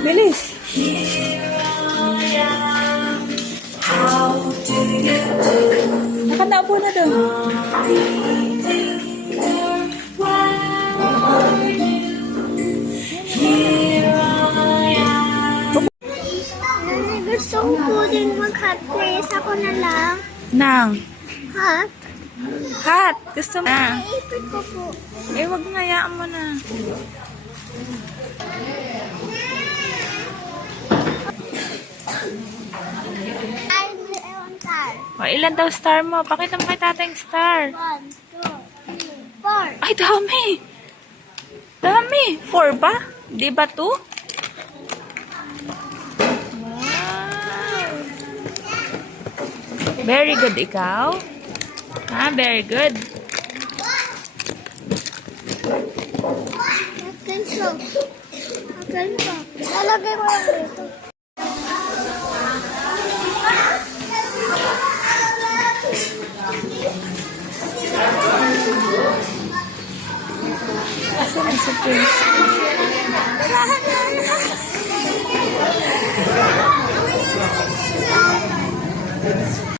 Bilis. Nakataupo na doon. Gusto ko po din mag-hot place. Ako na lang. Nang. Hot? Hot. Gusto mo na. Naipit ko po. Eh, wag nga, hayaan mo na. Ay, may ewan star. O, ilan daw star mo? Pakita mo kay tatang star. 1, 2, 3, 4. Ay, dami. Dami. 4 ba? Di ba 2? Wow. Very good ikaw. Ha, very good. Akin siya. Akin siya. Lalagay ko lang dito. Asan ang surprise? Lahat na.